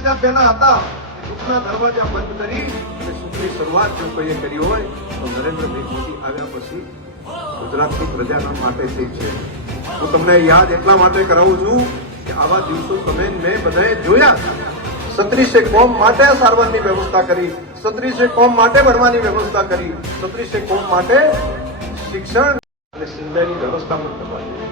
દરવાજા પહેલા હતા, સુખના દરવાજા બંધ કરી અને સુખની શરૂઆત જો કોઈએ કરી હોય તો નરેન્દ્રભાઈ મોદી આવ્યા પછી ગુજરાતની પ્રજાના માટે થઈ છે. હું તમને યાદ એટલા માટે કરાવું છું કે આવા દિવસો તમે મેં બધાએ જોયા. 36 કોમ માટે સારવારની વ્યવસ્થા કરી, 36 કોમ માટે ભણવાની વ્યવસ્થા કરી, 36 કોમ માટે શિક્ષણ અને સિંચાઈની વ્યવસ્થા પણ કરવાની.